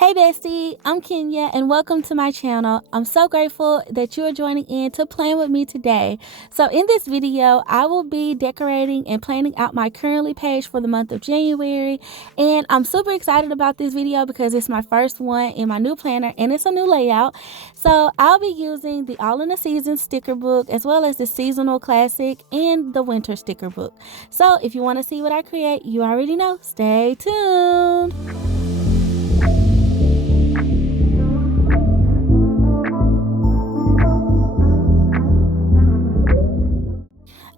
Hey Bestie, I'm Kenya and welcome to my channel. I'm so grateful that you are joining in to plan with me today. So in this video, I will be decorating and planning out my currently page for the month of January. And I'm super excited about this video because it's my first one in my new planner and it's a new layout. So I'll be using the All in the Season sticker book as well as the seasonal classic and the winter sticker book. So if you want to see what I create, you already know, stay tuned.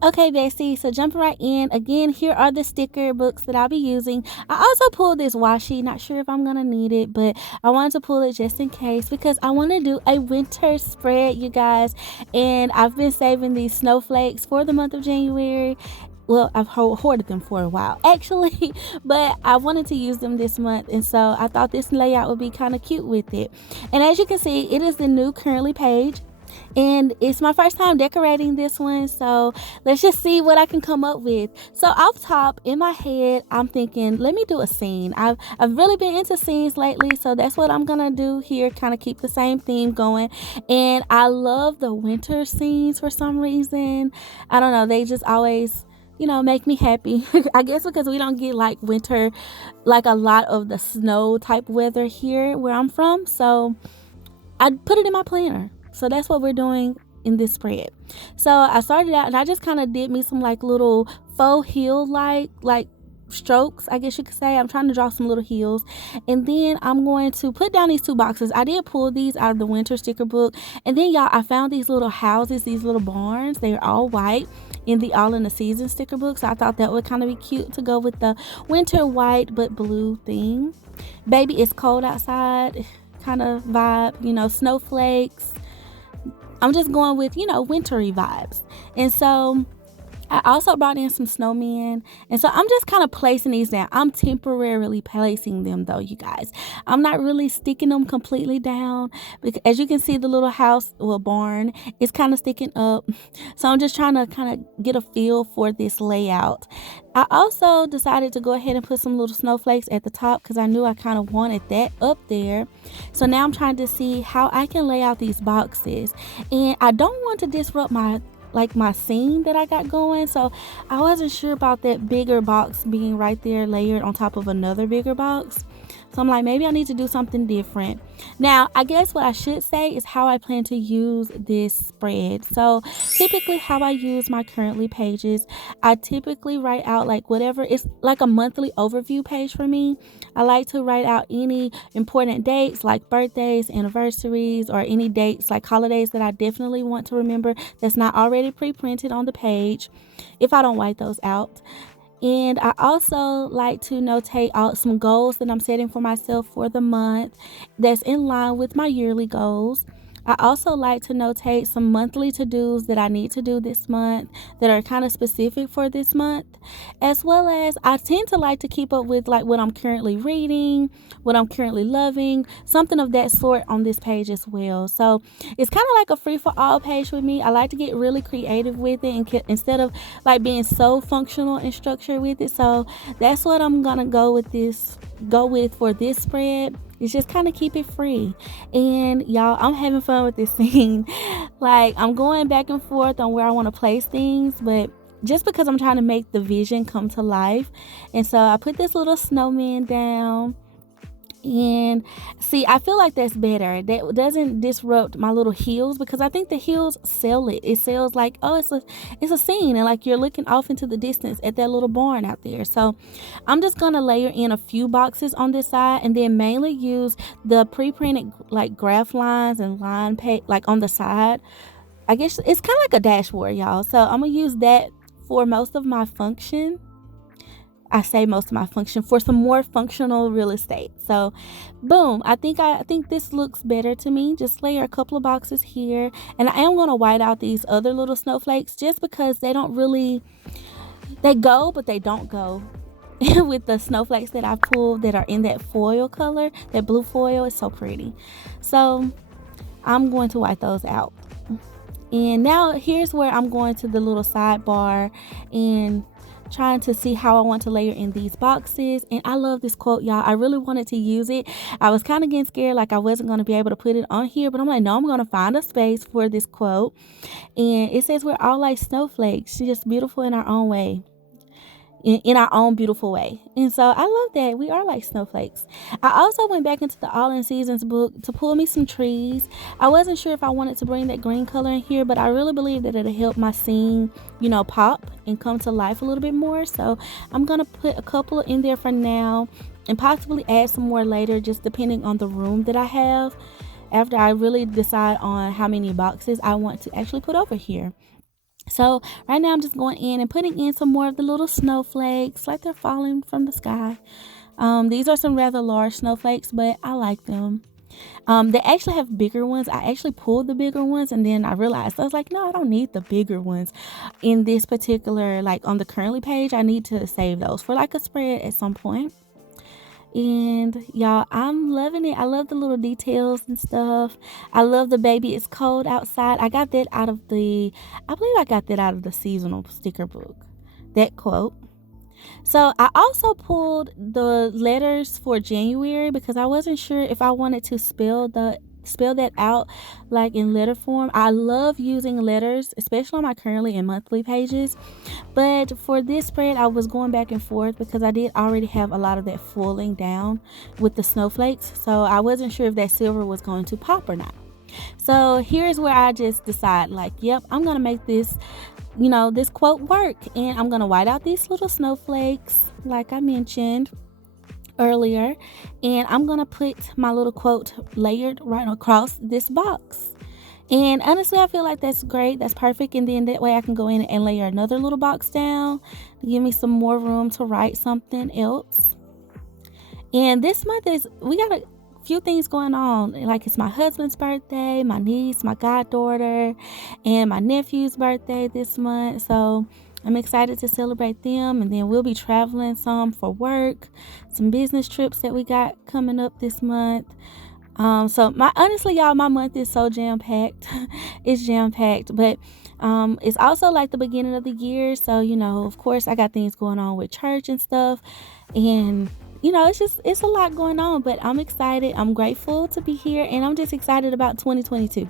Okay, Bestie, so jumping right in, again, here are the sticker books that I'll be using. I also pulled this washi, not sure if I'm going to need it, but I wanted to pull it just in case because I want to do a winter spread, you guys, and I've been saving these snowflakes for the month of January. Well, I've hoarded them for a while, actually, but I wanted to use them this month, and so I thought this layout would be kind of cute with it. And as you can see, it is the new currently page. And it's my first time decorating this one, so let's just see what I can come up with. So off top in my head, I'm thinking, let me do a scene. I've really been into scenes lately, so that's what I'm gonna do here, kind of keep the same theme going. And I love the winter scenes for some reason. I don't know, they just always, you know, make me happy. I guess because we don't get like winter, like a lot of the snow type weather here where I'm from, so I put it in my planner. So that's what we're doing in this spread. So I started out and I just kind of did me some like little faux heel like strokes, I guess you could say. I'm trying to draw some little heels, and then I'm going to put down these two boxes. I did pull these out of the winter sticker book, and then y'all, I found these little houses, these little barns. They're all white in the All in the Season sticker book, so I thought that would kind of be cute to go with the winter white but blue theme. Baby, it's cold outside kind of vibe, you know, snowflakes. I'm just going with, you know, wintry vibes. And so I also brought in some snowmen. And so I'm just kind of placing these down. I'm temporarily placing them though, you guys. I'm not really sticking them completely down because as you can see, the little house, well, barn is kind of sticking up. So I'm just trying to kind of get a feel for this layout. I also decided to go ahead and put some little snowflakes at the top because I knew I kind of wanted that up there. So now I'm trying to see how I can lay out these boxes, and I don't want to disrupt my scene that I got going, so I wasn't sure about that bigger box being right there layered on top of another bigger box. So I'm like, maybe I need to do something different. Now, I guess what I should say is how I plan to use this spread. So typically how I use my currently pages, I typically write out like whatever, it's like a monthly overview page for me. I like to write out any important dates like birthdays, anniversaries, or any dates like holidays that I definitely want to remember that's not already pre-printed on the page if I don't write those out. And I also like to notate out some goals that I'm setting for myself for the month that's in line with my yearly goals. I also like to notate some monthly to-dos that I need to do this month that are kind of specific for this month, as well as I tend to like to keep up with like what I'm currently reading, what I'm currently loving, something of that sort on this page as well. So it's kind of like a free-for-all page with me. I like to get really creative with it and instead of like being so functional and structured with it. So that's what I'm gonna go with for this spread. It's just kind of keep it free. And y'all, I'm having fun with this scene. Like, I'm going back and forth on where I want to place things, but just because I'm trying to make the vision come to life. And so I put this little snowman down. And see, I feel like that's better. That doesn't disrupt my little heels because I think the heels sell it. It sells like, oh, it's a scene, and like you're looking off into the distance at that little barn out there. So I'm just gonna layer in a few boxes on this side and then mainly use the pre-printed like graph lines and line page like on the side. I guess it's kind of like a dashboard, y'all. So I'm gonna use that for most of my function. I say most of my function for some more functional real estate. So boom, I think this looks better to me. Just layer a couple of boxes here, and I am going to white out these other little snowflakes just because they don't really, they go but they don't go with the snowflakes that I pulled that are in that foil color. That blue foil is so pretty, so I'm going to white those out. And now here's where I'm going to the little sidebar and trying to see how I want to layer in these boxes. And I love this quote, y'all. I really wanted to use it. I was kind of getting scared like I wasn't going to be able to put it on here, but I'm like, no, I'm going to find a space for this quote. And it says, we're all like snowflakes. She's just beautiful in our own way. In our own beautiful way. And so I love that. We are like snowflakes. I also went back into the All in Seasons book to pull me some trees. I wasn't sure if I wanted to bring that green color in here, but I really believe that it'll help my scene, pop and come to life a little bit more. So I'm going to put a couple in there for now and possibly add some more later, just depending on the room that I have, after I really decide on how many boxes I want to actually put over here. So right now I'm just going in and putting in some more of the little snowflakes like they're falling from the sky. These are some rather large snowflakes, but I like them. They actually have bigger ones. I actually pulled the bigger ones and then I realized, I was like, no, I don't need the bigger ones in this particular, like on the currently page. I need to save those for like a spread at some point. And y'all, I'm loving it. I love the little details and stuff. I love the baby it's cold outside. I got that out of the, I believe I got that out of the seasonal sticker book, that quote. So I also pulled the letters for January because I wasn't sure if I wanted to spell that out like in letter form. I love using letters, especially on my currently and monthly pages. But for this spread, I was going back and forth because I did already have a lot of that falling down with the snowflakes. So I wasn't sure if that silver was going to pop or not. So here's where I just decide, like, yep, I'm going to make this, this quote work. And I'm going to white out these little snowflakes, like I mentioned earlier. And I'm going to put my little quote layered right across this box. And honestly, I feel like that's great. That's perfect. And then that way I can go in and layer another little box down to give me some more room to write something else. And this month we got a few things going on. Like it's my husband's birthday, my niece, my goddaughter, and my nephew's birthday this month. So I'm excited to celebrate them. And then we'll be traveling some for work, some business trips that we got coming up this month. So honestly, y'all, my month is so jam-packed. It's jam-packed, but it's also like the beginning of the year. So, of course I got things going on with church and stuff, and it's a lot going on, but I'm excited. I'm grateful to be here, and I'm just excited about 2022.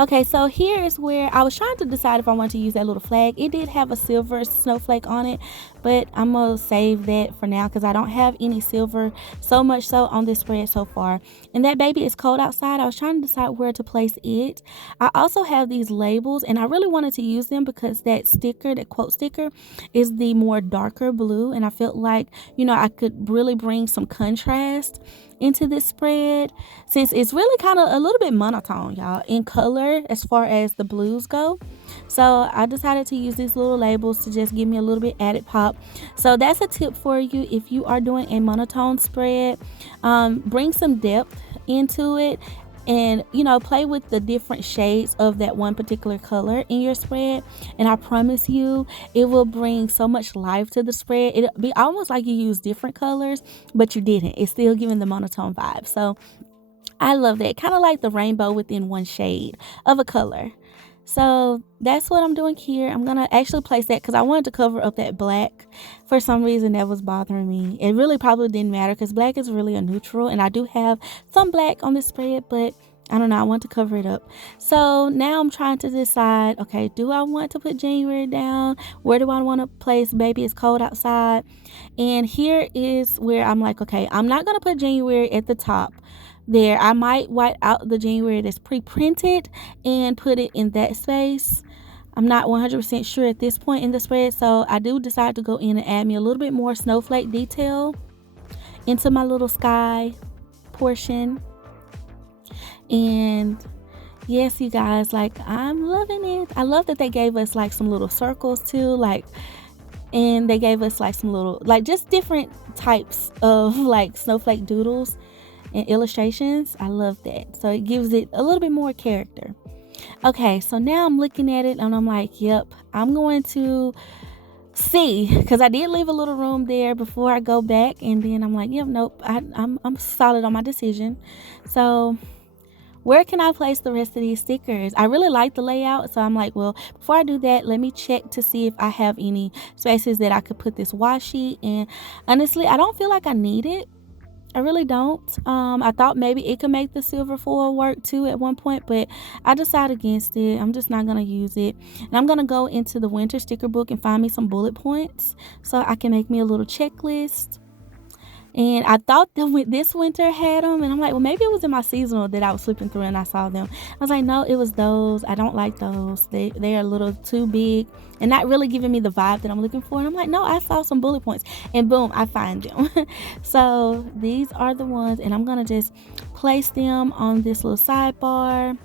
Okay, so here is where I was trying to decide if I wanted to use that little flag. It did have a silver snowflake on it, but I'm going to save that for now because I don't have any silver, so much so on this spread so far. And that baby is cold outside. I was trying to decide where to place it. I also have these labels, and I really wanted to use them because that sticker, that quote sticker, is the more darker blue, and I felt like, I could really bring some contrast into this spread since it's really kind of a little bit monotone, y'all, in color as far as the blues go. So I decided to use these little labels to just give me a little bit added pop. So that's a tip for you if you are doing a monotone spread. Bring some depth into it, and play with the different shades of that one particular color in your spread, and I promise you it will bring so much life to the spread. It'll be almost like you use different colors, but you didn't. It's still giving the monotone vibe. So I love that, kind of like the rainbow within one shade of a color. So that's what I'm doing here. I'm gonna actually place that because I wanted to cover up that black. For some reason that was bothering me. It really probably didn't matter because black is really a neutral, and I do have some black on this spread, but I don't know, I want to cover it up. So now I'm trying to decide, okay, do I want to put January down? Where do I want to place Baby It's Cold Outside? And here is where I'm like, okay, I'm not gonna put January at the top there. I might white out the January that's pre-printed and put it in that space. I'm not 100% sure at this point in the spread, so I do decide to go in and add me a little bit more snowflake detail into my little sky portion. And yes, you guys, like, I'm loving it. I love that they gave us like some little circles too, like, and they gave us like some little, like, just different types of like snowflake doodles and illustrations. I love that. So it gives it a little bit more character. Okay, so now I'm looking at it and I'm like, yep, I'm going to see, because I did leave a little room there before I go back, and then I'm like, yep, nope, I'm solid on my decision. So where can I place the rest of these stickers? I really like the layout, so I'm like, well, before I do that, let me check to see if I have any spaces that I could put this washi. And honestly, I don't feel like I need it. I really don't. I thought maybe it could make the silver foil work too at one point, but I decided against it. I'm just not going to use it. And I'm going to go into the winter sticker book and find me some bullet points so I can make me a little checklist. And I thought that this winter had them, and I'm like, well, maybe it was in my seasonal that I was flipping through and I saw them. I was like, no, it was those. I don't like those. They are a little too big and not really giving me the vibe that I'm looking for. And I'm like, no, I saw some bullet points, and boom, I find them. So these are the ones, and I'm gonna just place them on this little sidebar.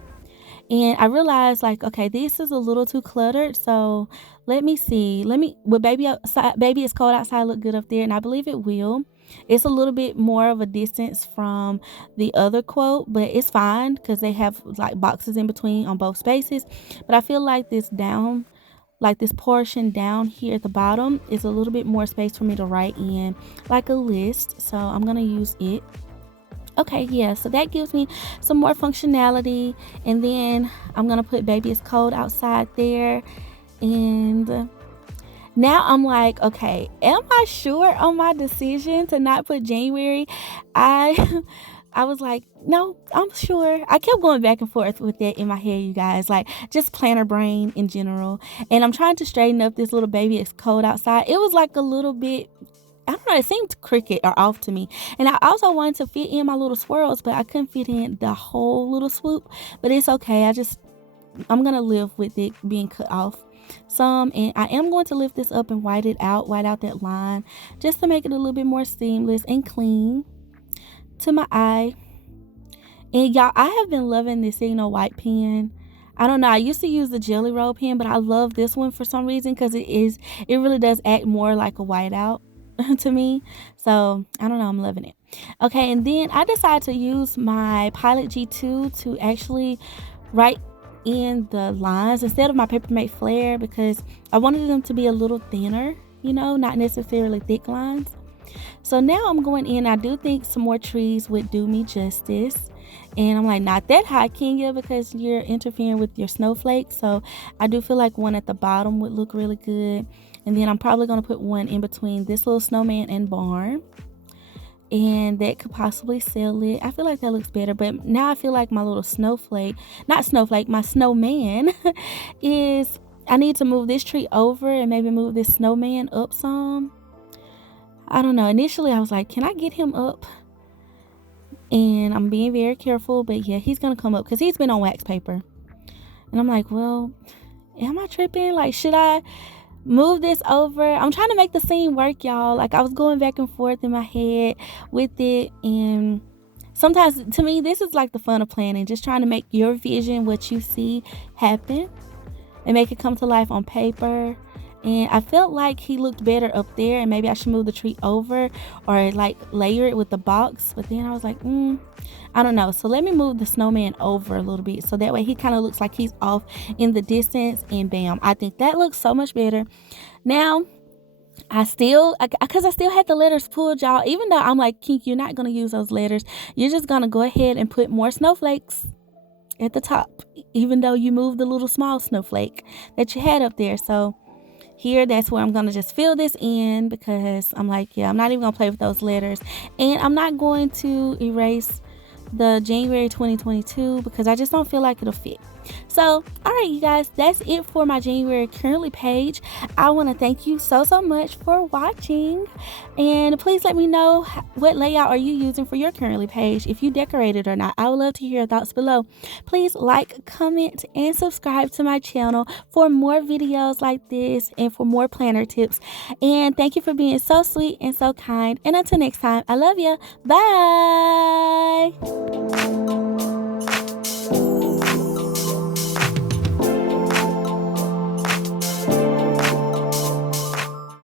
And I realized, like, okay, this is a little too cluttered, so let me see. Will baby outside, baby is cold outside look good up there? And I believe it will. It's a little bit more of a distance from the other quote, but it's fine because they have like boxes in between on both spaces. But I feel like this portion down here at the bottom is a little bit more space for me to write in like a list, so I'm gonna use it. Okay, yeah, so that gives me some more functionality. And then I'm gonna put baby is cold outside there. And now I'm like, okay, am I sure on my decision to not put January? I I was like, no, I'm sure. I kept going back and forth with that in my head, you guys, like just planner brain in general. And I'm trying to straighten up this little baby is cold outside. It was like a little bit, I don't know, it seemed crooked or off to me. And I also wanted to fit in my little swirls, but I couldn't fit in the whole little swoop. But it's okay. I'm going to live with it being cut off some. And I am going to lift this up and white out that line just to make it a little bit more seamless and clean to my eye. And y'all, I have been loving this Signal white pen. I don't know, I used to use the Jelly Roll pen, but I love this one for some reason because it really does act more like a whiteout to me. So I don't know, I'm loving it. Okay, and then I decided to use my Pilot G2 to actually write in the lines instead of my Papermate Flare because I wanted them to be a little thinner, not necessarily thick lines. So now I'm going in. I do think some more trees would do me justice. And I'm like, not that high, Kenya, because you're interfering with your snowflakes. So I do feel like one at the bottom would look really good. And then I'm probably going to put one in between this little snowman and barn. And that could possibly sell it. I feel like that looks better. But now I feel like my little my snowman is, I need to move this tree over and maybe move this snowman up some. I don't know. Initially, I was like, can I get him up? And I'm being very careful. But yeah, he's going to come up because he's been on wax paper. And I'm like, well, am I tripping? Like, should I move this over? I'm trying to make the scene work, y'all. Like, I was going back and forth in my head with it. And sometimes, to me, this is like the fun of planning. Just trying to make your vision, what you see, happen. And make it come to life on paper. And I felt like he looked better up there, and maybe I should move the tree over or like layer it with the box. But then I was like, I don't know. So let me move the snowman over a little bit so that way he kind of looks like he's off in the distance, and bam, I think that looks so much better. Now, I still had the letters pulled, y'all, even though I'm like, Kink, you're not going to use those letters. You're just going to go ahead and put more snowflakes at the top, even though you moved the little small snowflake that you had up there. So here, that's where I'm going to just fill this in because I'm like, yeah, I'm not even going to play with those letters. And I'm not going to erase the January 2022 because I just don't feel like it'll fit. So, all right, you guys, that's it for my January currently page. I want to thank you so much for watching, and please let me know what layout are you using for your currently page, if you decorated or not. I would love to hear your thoughts below. Please like, comment, and subscribe to my channel for more videos like this and for more planner tips. And thank you for being so sweet and so kind. And until next time, I love you. Bye.